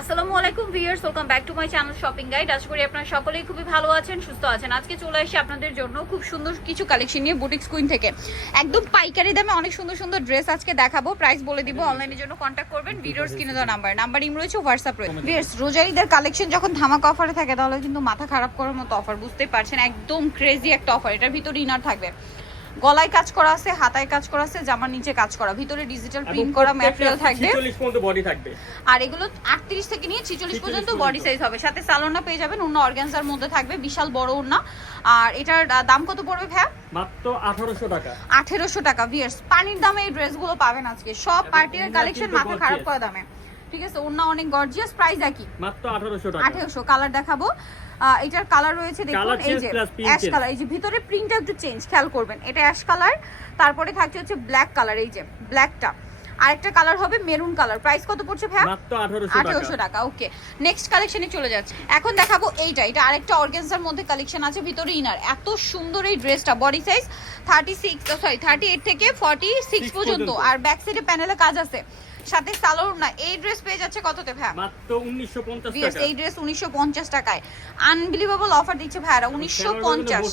আসসালামু আলাইকুম viewers, welcome back to my channel shopping guide. আশা করি আপনারা সকলেই খুবই ভালো আছেন, সুস্থ আছেন। আজকে চলে আসি আপনাদের জন্য খুব সুন্দর কিছু কালেকশন নিয়ে বুটিক্স কুইন থেকে একদম পাইকারি দামে অনেক সুন্দর সুন্দর ড্রেস আজকে দেখাবো। প্রাইস বলে দিব, অনলাইনের জন্য কন্ট্যাক্ট করবেন। ভিডিওর স্ক্রিনে দেওয়া নাম্বার ইম রয়েছে, হোয়াটসঅ্যাপ রয়েছে। ভিউয়ার্স, রোজারিদের কালেকশন যখন ধামাকা অফারে থাকে তাহলে কিন্তু মাথা খারাপ করার মতো অফার, বুঝতেই পারছেন, একদম ক্রেজি একটা অফার। এটার ভিতরে ইনার থাকবে, গলায় কাজ করা আছে, হাতায় কাজ করা আছে, জামার নিচে কাজ করা, ভিতরে ডিজিটাল প্রিন্ট করা ম্যাটেরিয়াল থাকবে। 46 পর্যন্ত বডি থাকবে। আর এগুলো 38 থেকে নিয়ে 46 পর্যন্ত বডি সাইজ হবে। সাথে সালোনা পেয়ে যাবেন, ওন্না অর্গানজার মধ্যে থাকবে, বিশাল বড় ওন্না। আর এটার দাম কত পড়বে ভাইয়া? মাত্র 1800 টাকা। 1800 টাকা। ভিউয়ার্স, পানির দামে এই ড্রেসগুলো পাবেন আজকে, সব পার্টির কালেকশন, মাথা খারাপ করা দামে। ঠিক আছে, ওন্না অনেক গর্জিয়াস, প্রাইস একই মাত্র 1800 টাকা। 1800। কালার দেখাবো, এটার কালার রয়েছে দেখুন, এই যে অ্যাশ কালার, এই যে ভিতরে প্রিন্টটা একটু চেঞ্জ, খেয়াল করবেন। এটা অ্যাশ কালার, তারপরে থাকছে হচ্ছে ব্ল্যাক কালার, এই যে ব্ল্যাকটা। আরেকটা কালার হবে মেরুন কালার। প্রাইস কত পড়ছে ভাই? মাত্র 1800 টাকা। ওকে, নেক্সট কালেকশনে চলে যাচ্ছে। এখন দেখাবো এটা আরেকটা অর্গানজার মধ্যে কালেকশন আছে, ভিতরে ইনার। এত সুন্দর এই ড্রেসটা, বডি সাইজ 38 থেকে 46 পর্যন্ত, আর ব্যাক সাইডে প্যানেলে কাজ আছে, সাথে সালোয়ার না। এই ড্রেস পেয়ে যাচ্ছে কততে ভাই? মাত্র 1950 টাকা। এই ড্রেস 1950 টাকায় আনবিলিভেবল অফার দিচ্ছে ভাইরা। 1950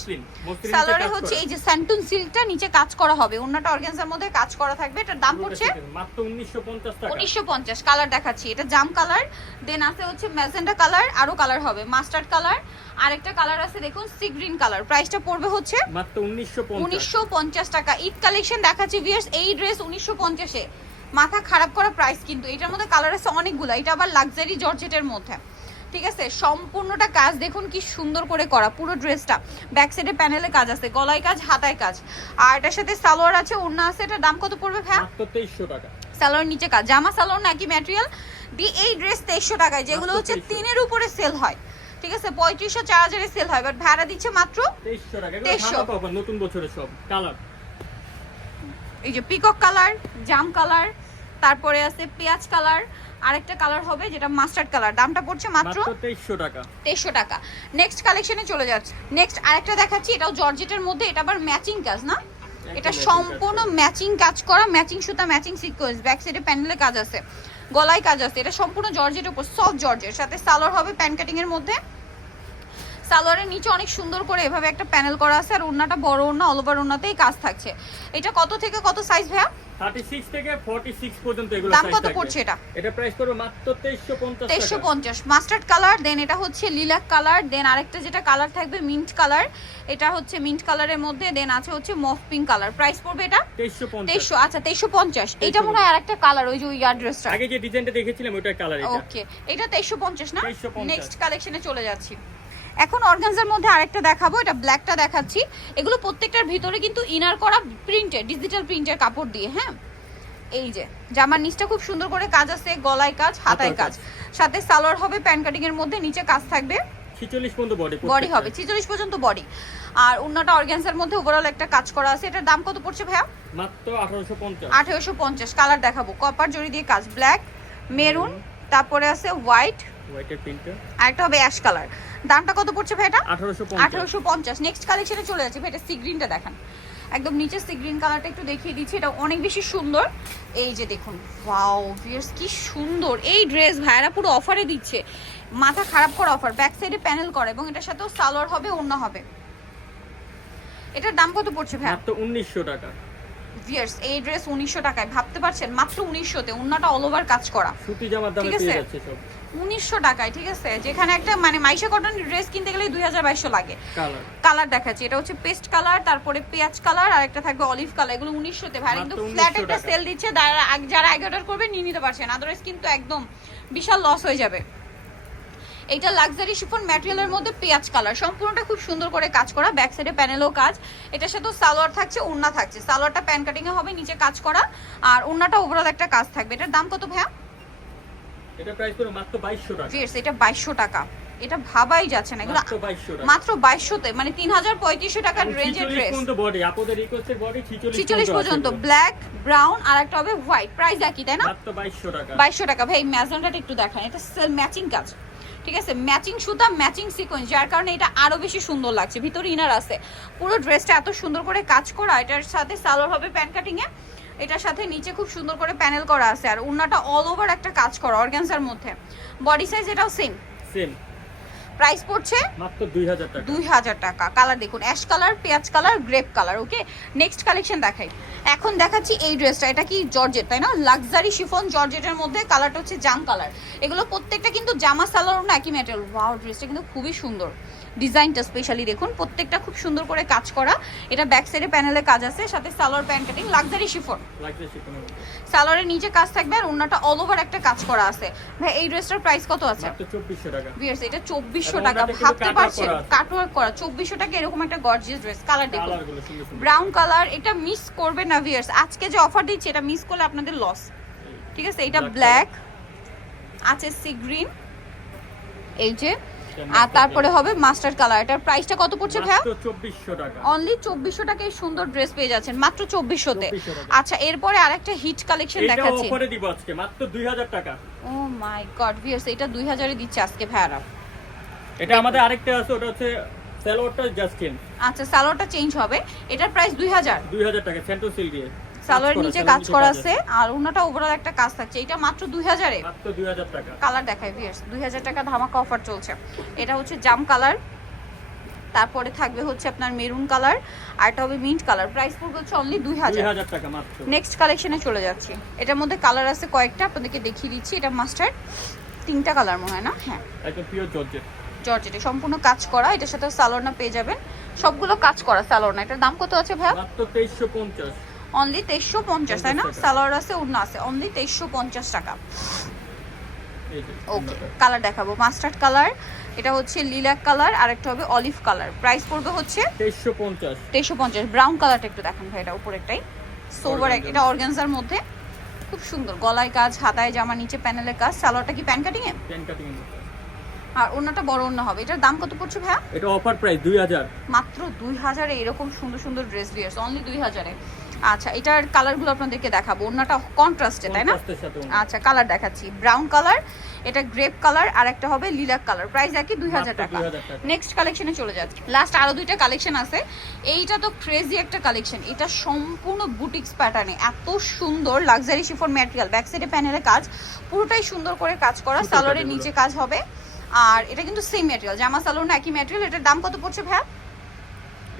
সালোয়ারে হচ্ছে এই যে স্যান্টুন সিল্কটা, নিচে কাজ করা হবে, ওন্নাটা অর্গানজার মধ্যে কাজ করা থাকবে। এটার দাম পড়ছে মাত্র 1950 টাকা। 1950। কালার দেখাচ্ছি, এটা জাম কালার, দেন আছে হচ্ছে ম্যাজেন্টা কালার, আরো কালার হবে, মাস্টার্ড কালার, আরেকটা কালার আছে দেখুন সি গ্রিন কালার। প্রাইসটা পড়বে হচ্ছে মাত্র 1950 টাকা। ঈদ কালেকশন দেখাচ্ছি ভিউয়ার্স, এই ড্রেস 1950 এ, মাথা খারাপ করা প্রাইস কিন্তু। এটার মধ্যে কালার আছে অনেকগুলো, এটা আবার লাক্সারি জর্জেটের মধ্যে। ঠিক আছে, সম্পূর্ণটা কাজ দেখুন কি সুন্দর করে করা, পুরো ড্রেসটা। ব্যাক সাইডে প্যানেলে কাজ আছে, গলায় কাজ, হাতায় কাজ, আর এটার সাথে সালোয়ার আছে, ওড়না আছে। এটার দাম কত পড়বে ভাই? মাত্র 2300 টাকা। সালোয়ার নিচে কাজ, জামা সালোয়ার না একই ম্যাটেরিয়াল দিয়ে এই ড্রেস 2300 টাকায়, যেগুলো হচ্ছে 3 উপরে সেল হয়। ঠিক আছে, 3500 4000 এ সেল হয়, বাট ভাড়া দিচ্ছে মাত্র 2300 টাকা। 2300। নতুন বছরের সব কালার, এই যে পিকক কালার, জাম কালার, তারপরে আছে পেঁয়াজ কালার, আরেকটা কালার হবে যেটা মাস্টার্ড কালার। দামটা পড়ছে মাত্র 2300 টাকা। 2300 টাকা। নেক্সট কালেকশনে চলে যাচ্ছে। নেক্সট আরেকটা দেখাচ্ছি, এটাও জর্জেটের মধ্যে, এটা আবার ম্যাচিং কাজ না, এটা সম্পূর্ণ ম্যাচিং কাজ করা, ম্যাচিং সুতা, ম্যাচিং সিকোয়েন্স, ব্যাক সাইডে প্যানেলে কাজ আছে, গলায় কাজ আছে। এটা সম্পূর্ণ জর্জেটের উপর, সফট জর্জের, সাথে সালোয়ার হবে প্যান্ট কাটিং এর মধ্যে। সালোয়ারের নিচে অনেক সুন্দর করে এভাবে একটা প্যানেল করা আছে, আর ওড়নাটা বড় ওড়না, অল ওভার ওড়নাতেই কাজ থাকছে। এটা কত থেকে কত সাইজ ভাইয়া? 36 থেকে 46 পর্যন্ত এগুলো দাম সাইজ কত থাকবে। পড়ছে এটা? এটা প্রাইস করবে মাত্র 2350 টাকা। 2350। মাস্টার্ড কালার, দেন এটা হচ্ছে লিলাক কালার, দেন আরেকটা যেটা কালার থাকবে মিন্ট কালার, এটা হচ্ছে মিন্ট কালারের মধ্যে, দেন আছে হচ্ছে মফ পিঙ্ক কালার। প্রাইস পড়বে এটা 2300। আচ্ছা 2350। এটা মনে হয় আরেকটা কালার, ওই যে ওই অ্যাড্রেসটা আগে যে ডিজাইনটা দেখেছিলাম ওটার কালার এটা। ওকে, এটা 2350 না? 2350। নেক্সট কালেকশনে চলে যাচ্ছি। এখন অর্গানজার মধ্যে আরেকটা দেখাবো, এটা ব্ল্যাকটা দেখাচ্ছি। এগুলো প্রত্যেকটার ভিতরে কিন্তু ইনার করা প্রিন্টের, ডিজিটাল প্রিন্টের কাপড় দিয়ে। হ্যাঁ, এই যে জামার নিচটা খুব সুন্দর করে কাজ আছে, গলায় কাজ, হাতায় কাজ, সাথে সালোয়ার হবে প্যান্ট কাটিং এর মধ্যে, নিচে কাজ থাকবে, 46 পর্যন্ত বডি হবে 46 পর্যন্ত বডি। আর ওন্নাটা অর্গানজার মধ্যে ওভারঅল একটা কাজ করা আছে। এটার দাম কত পড়ছে ভাইয়া? মাত্র 1850। 1850। কালার দেখাবো, কপার জড়ি দিয়ে কাজ, ব্ল্যাক, মেরুন, তারপরে আছে হোয়াইট, হোয়াইটের প্রিন্টার, আর একটা হবে অ্যাশ কালার। দামটা কত পড়ছে ভাই এটা? 1850। 1850। নেক্সট কালেকশনে চলে যাচ্ছে ভাই, এটা সি গ্রিনটা দেখান, একদম নিচে সি গ্রিন কালারটা একটু দেখিয়ে দিচ্ছি, এটা অনেক বেশি সুন্দর। এই যে দেখুন, ওয়াও ভিউয়ার্স কি সুন্দর এই ড্রেস, ভাইরা পুরো অফারে দিচ্ছে, মাথা খারাপ করা অফার। ব্যাক সাইডে প্যানেল করা, এবং এটার সাথেও সালোয়ার হবে, ওড়না হবে। এটার দাম কত পড়ছে ভাই? মাত্র 1900 টাকা। ভিউয়ার্স, এই ড্রেস 1900 টাকায়, ভাবতে পারছেন, মাত্র 1900 তে, ওড়নাটা অল ওভার কাজ করা, সুতি জামার দামে পেয়ে যাচ্ছে সব 1900 টাকায়। ঠিক আছে, যেখানে একটা মানে মাইশা কটনের ড্রেস কিনতে গেলে 2200 লাগে। কালার, কালার দেখাচ্ছি, এটা হচ্ছে পেস্ট কালার, তারপরে পেঁয়াজ কালার, আর একটা থাকবে অলিভ কালার। এগুলো 1900 তে ভাই, কিন্তু ফ্ল্যাট একটা সেল দিচ্ছে, যারা আগে অর্ডার করবে নিয়ে নিতে পারছেন, আদারওয়াইজ কিন্তু একদম বিশাল লস হয়ে যাবে। এটা লাক্সারি শিফন ম্যাটেরিয়ালের মধ্যে পেঁয়াজ কালার, সম্পূর্ণটা খুব সুন্দর করে কাজ করা, ব্যাক সাইডে প্যানেলও কাজ। এটার সাথে সালোয়ার থাকছে, ওড়না থাকছে, সালোয়ারটা প্যান কাটিং এ হবে, নিচে কাজ করা, আর ওড়নাটা ওভারঅল একটা কাজ থাকবে। এটার দাম কত ভাইয়া? এটা প্রাইস করে মাত্র 2200 টাকা। ভিউয়ার্স, এটা 2200 টাকা। এটা ভাবাই যাচ্ছে না, এগুলো মাত্র 2200 টাকা, মাত্র 2200 তে, মানে 3500 টাকার রেঞ্জের ড্রেস। 46 পর্যন্ত বডি, আপনাদের রিকোয়েস্টের বডি 46 পর্যন্ত, ব্ল্যাক, ব্রাউন, আর একটা হবে হোয়াইট। প্রাইস একই তাই না? মাত্র 2200 টাকা। 2200 টাকা। ভাই ম্যাজেন্টাটা একটু দেখান, এটা সেল ম্যাচিং কাজ। ঠিক আছে, ম্যাচিং সুতা, ম্যাচিং সিকোয়েন্স, যার কারণে এটা আরো বেশি সুন্দর লাগছে। ভিতরে ইনার আছে, পুরো ড্রেসটা এত সুন্দর করে কাজ করা। এটার সাথে সালোয়ার হবে প্যান্ট কাটিং এ, এটার সাথে নিচে খুব সুন্দর করে প্যানেল করা আছে আর ওড়নাটা অল ওভার একটা কাজ করা অর্গানজার মধ্যে। বডি সাইজ এটাও সেম। প্রাইস পড়ছে মাত্র 2000 টাকা। 2000 টাকা। কালার দেখুন, অ্যাশ কালার, পেঁয়াজ কালার, গ্রেপ কালার। ওকে, নেক্সট কালেকশন দেখাই। এখন দেখাচ্ছি এই ড্রেসটা, এটা কি জর্জেট তাই না? লাক্সারি শিফন জর্জেটের মধ্যে, কালারটা হচ্ছে জাম কালার। এগুলো প্রত্যেকটা কিন্তু জামা সালোয়ার না একই ম্যাটেরিয়াল। ওয়াও, ড্রেসটা কিন্তু খুবই সুন্দর, ডিজাইনটা স্পেশালি দেখুন, প্রত্যেকটা খুব সুন্দর করে কাজ করা। এটা ব্যাক সাইডে প্যানেলে কাজ আছে, সাথে salwar pant cutting, luxury chiffon. সালোয়ারের নিচে কাজ থাকবে আর ওন্নাটা অল ওভার একটা কাজ করা আছে। ভাই এই ড্রেসটার প্রাইস কত আছে? মাত্র 2400 টাকা। ভিউয়ার্স এটা 2400 টাকা, ভাবতে পারছেন? কাটওয়ার্ক করা 2400 টাকা এরকম একটা গর্জিয়াস ড্রেস। কালার দেখুন, ব্রাউন কালার। এটা মিস করবেন না ভিউয়ার্স, আজকে যে অফার দিচ্ছি এটা মিস করলে আপনাদের লস। ঠিক আছে, এটা ব্ল্যাক আছে, সি গ্রিন, এই যে, আর তারপরে হবে মাস্টার্ড কালার। এটার প্রাইসটা কত পড়ছে ভাইয়া? মাত্র 2400 টাকা। অনলি 2400 টাকায় সুন্দর ড্রেস পেয়ে যাচ্ছেন মাত্র 2400 তে। আচ্ছা, এরপরে আরেকটা হিট কালেকশন দেখাচ্ছি। এটা অফারে দিব আজকে মাত্র 2000 টাকা। ও মাই গড ভিউয়ার্স, এটা 2000 এ দিচ্ছে আজকে ভাইয়ারা। এটা আমাদের আরেকটা আছে, ওটা হচ্ছে সালোয়ারটা জাস্ট চেঞ্জ। আচ্ছা, সালোয়ারটা চেঞ্জ হবে। এটার প্রাইস 2000 টাকা, সেন্টো সিল্ক দিয়ে সালোয়ার নিচে কাজ করা আছে আর ওনাটা ওভারঅল একটা কাজ থাকছে। এটা মাত্র 2000 এ। মাত্র 2000 টাকা। কালার দেখাই ভিউয়ার্স, 2000 টাকা ধামাকা অফার চলছে। এটা হচ্ছে জাম কালার, তারপরে থাকবে হচ্ছে আপনার মেরুন কালার, আর এটা হবে মিন্ট কালার। প্রাইস পড়বে হচ্ছে অনলি 2000 টাকা মাত্র। নেক্সট কালেকশনে চলে যাচ্ছি। এটার মধ্যে কালার আছে কয়েকটা, আপনাদেরকে দেখিয়ে দিচ্ছি। এটা মাস্টার্ড, 3টা কালার মনে হয় না? হ্যাঁ, একদম পিওর জর্জেট। জর্জেটে সম্পূর্ণ কাজ করা। এটার সাথে সালোয়ার না পেয়ে যাবেন, সবগুলো কাজ করা সালোয়ার না। এটার দাম কত আছে ভাইয়া? মাত্র 2350। অনলি 2350 তাই না? সালোয়ার আছে, ওড়না আছে, অনলি 2350 টাকা। ওকে, কালার দেখাবো। মাস্টার্ড কালার, এটা হচ্ছে লিলাক কালার, আর একটা হবে অলিভ কালার। প্রাইস পড়বে হচ্ছে 2350। 2350। ব্রাউন কালারটা একটু দেখেন ভাই, এটা উপরেরটাই সোভার, এটা অর্গানজার মধ্যে খুব সুন্দর। গলায় কাজ, হাতায় জামা, নিচে প্যানেলে কাজ। সালোয়ারটা কি প্যান কাটিং এ? প্যান কাটিং এর মতো। আর ওড়নাটা বড় ওড়না হবে। এটার দাম কত পড়ছে ভাইয়া? এটা অফার প্রাইস 2000। মাত্র 2000 এ এরকম সুন্দর সুন্দর ড্রেস ভিউয়ার্স, অনলি 2000 এ। আচ্ছা, এটার কালারগুলো আপনাদেরকে দেখাবো। ওড়নাটা কন্ট্রাস্টে তাই না? আচ্ছা, কালার দেখাচ্ছি। ব্রাউন কালার, এটা গ্রেপ কালার, আর একটা হবে লিলাক কালার। প্রাইস একই 2000 টাকা। নেক্সট কালেকশনে চলে যাচ্ছে। লাস্ট আরো দুইটা কালেকশন আছে। এইটা তো ক্রেজি একটা কালেকশন। এটা সম্পূর্ণ বুটিক্স প্যাটার্নে, এত সুন্দর লাক্সারি শিফন ম্যাটেরিয়াল। ব্যাক সাইডে প্যানেলে কাজ, পুরোটাই সুন্দর করে কাজ করা। সালোয়ারের নিচে কাজ হবে, আর এটা কিন্তু সেম ম্যাটেরিয়াল, জামা সালোয়ার না একই ম্যাটেরিয়াল। এটার দাম কত পড়ছে ভাইয়া?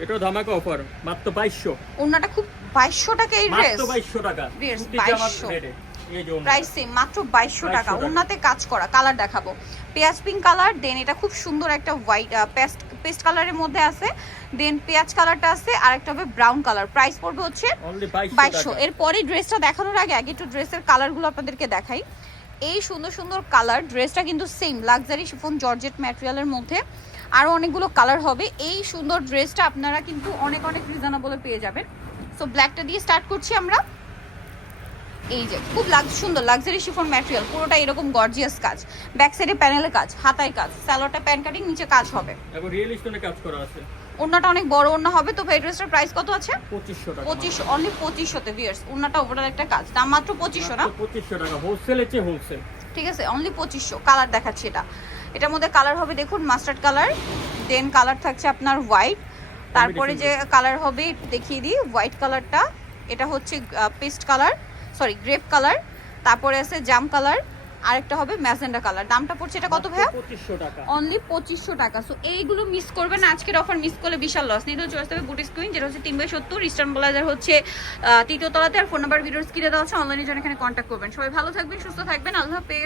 এটাও ধামাকা অফার, মাত্র 2200। ওন্নাটা খুব 2200 টাকা এই ড্রেস, মাত্র 2200 টাকা। 2200 এই যে প্রাইস সেম, মাত্র 2200 টাকা। ওন্নাতে কাজ করা। কালার দেখাবো, পেঁয়াজ পিঙ্ক কালার, দেন এটা খুব সুন্দর একটা হোয়াইট পেস্ট কালারের মধ্যে আছে, দেন পেঁয়াজ কালারটা আছে, আর একটা হবে ব্রাউন কালার। প্রাইস পড়বে হচ্ছে 2200। এরপরে ড্রেসটা দেখানোর আগে আগে একটু ড্রেসের কালারগুলো আপনাদেরকে দেখাই। এই সুন্দর সুন্দর কালার। ড্রেসটা কিন্তু সেম লাক্সারি শিফন জর্জেট ম্যাটেরিয়ালের মধ্যে, আরও অনেকগুলো কালার হবে। এই সুন্দর ড্রেসটা আপনারা কিন্তু অনেক অনেক রিজনেবলে পেয়ে যাবেন। সো ব্ল্যাকটা দিয়ে স্টার্ট করছি আমরা। এই যে খুব সুন্দর লাক্সারি শিফন ম্যাটেরিয়াল, পুরোটা এরকম গর্জিয়াস কাজ, ব্যাক সাইডে প্যানেলে কাজ, হাতায় কাজ, সালোয়ারটা প্যান কাটিং, নিচে কাজ হবে, এবং রিয়েল স্টোনে কাজ করা আছে। ওন্নাটা অনেক বড় ওন্না হবে। তো এই ড্রেসটার প্রাইস কত আছে? 2500 টাকা। 2500, অনলি 2500 তে ভিউয়ার্স। ওন্নাটা ওভারঅল একটা কাজ, দাম মাত্র 2500 না? 2500 টাকা, হোলসেলের চেয়ে হোলসেল। ঠিক আছে, অনলি 2500। কালার দেখাচ্ছি এটা। এটার মধ্যে কালার হবে দেখুন, মাস্টার্ড কালার, দেন কালার থাকছে আপনার হোয়াইট, তারপরে যে কালার হবে একটু দেখিয়ে দিই। হোয়াইট কালারটা, এটা হচ্ছে paste colour, sorry grape colour, তারপরে আছে জাম কালার, আরেকটা হবে ম্যাজেন্ডা কালার। দামটা পড়ছে এটা কত ভাইয়া? 2500 টাকা, অনলি 2500 টাকা। সো এইগুলো মিস করবেন, আজকের অফার মিস করলে বিশাল লস। নিতে চলে আসতে হবে বুটিক্স কুইন, যেটা হচ্ছে 3/70 ইস্টার্ন প্লাজার হচ্ছে 3য় তলাতে। আর ফোন নাম্বার ভিডিওর স্ক্রিনে দেওয়া আছে, অনলাইনের জন্য এখানে কন্ট্যাক্ট করবেন। সবাই ভালো থাকবেন, সুস্থ থাকবেন, আল্লাহ হাফেজ।